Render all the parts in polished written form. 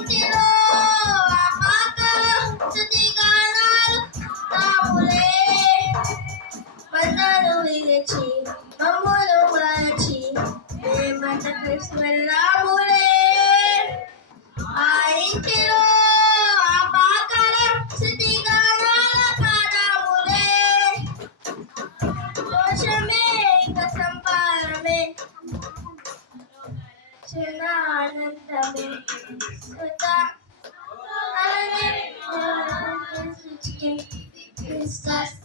ఇంటిలో ఆపాకలు స్తుతిగానాలు తాములే బంధాలు విరచి మమ్ములు మరచి మేమంతకు వెళ్ళాములే ఆ ఇంటిలో ఆపాకల స్తుతిగానాల పాదాములే దోషమే ఇక సంపాదమే ఆనందమే సుతా అలానే క్రిస్మస్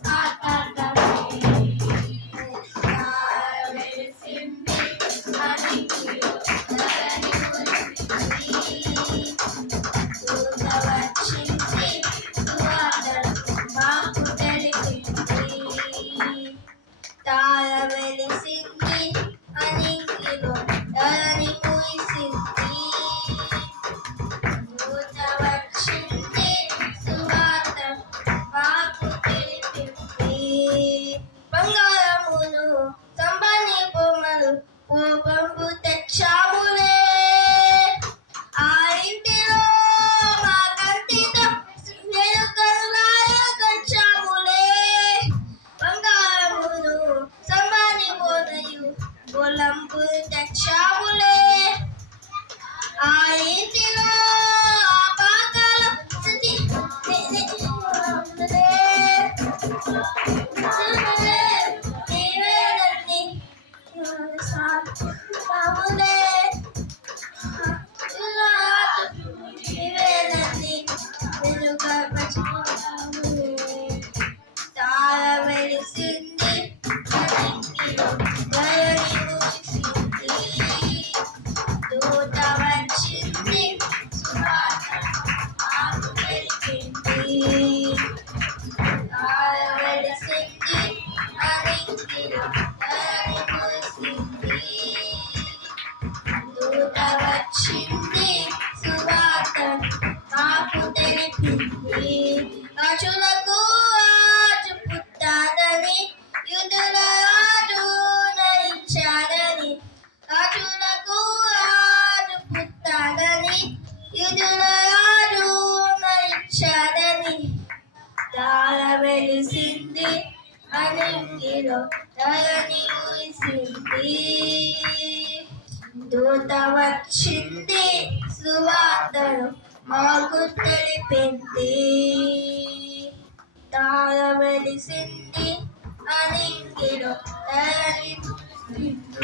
తార వెలిసింది అనికిలో ధరణి మురిసింది దూత వచ్చింది సువార్త మాకు తెలిపింది బంగారమును సంబని బొమ్మలు కోపంపు తెచ్చాములే ఆ ఇంటిలో మా కంటితో వెలుగులాయ కంచాములే బంగారమును సంబని బోనయు బొలంపు తెచ్చాములే ఆ ఇంటిలో ఆపాకల స్తుతి నీవేనని సాములే నీవేనని వెలుగపరచుకోములే తార వెలిసింది అనికిలో ధరణి మురిసింది దూత వచ్చింది సువార్త మాకు తెలిపింది తార వెలిసింది అనికిలో ధరణి మురిసింది దూత వచ్చింది సువార్త మాకు తెలిపింది రాజులకు రాజు పుట్టాడని యూదుల రాజు నరించాడని రాజులకు రాజు పుట్టాడని యూదుల రాజు నరించాడని తార వెలిసింది అనికిలో ధరణి మురిసింది దూత వచ్చింది సువార్తను మాకు తెలిపింది తార వెలిసింది అనికిలో ధరణి మురిసింది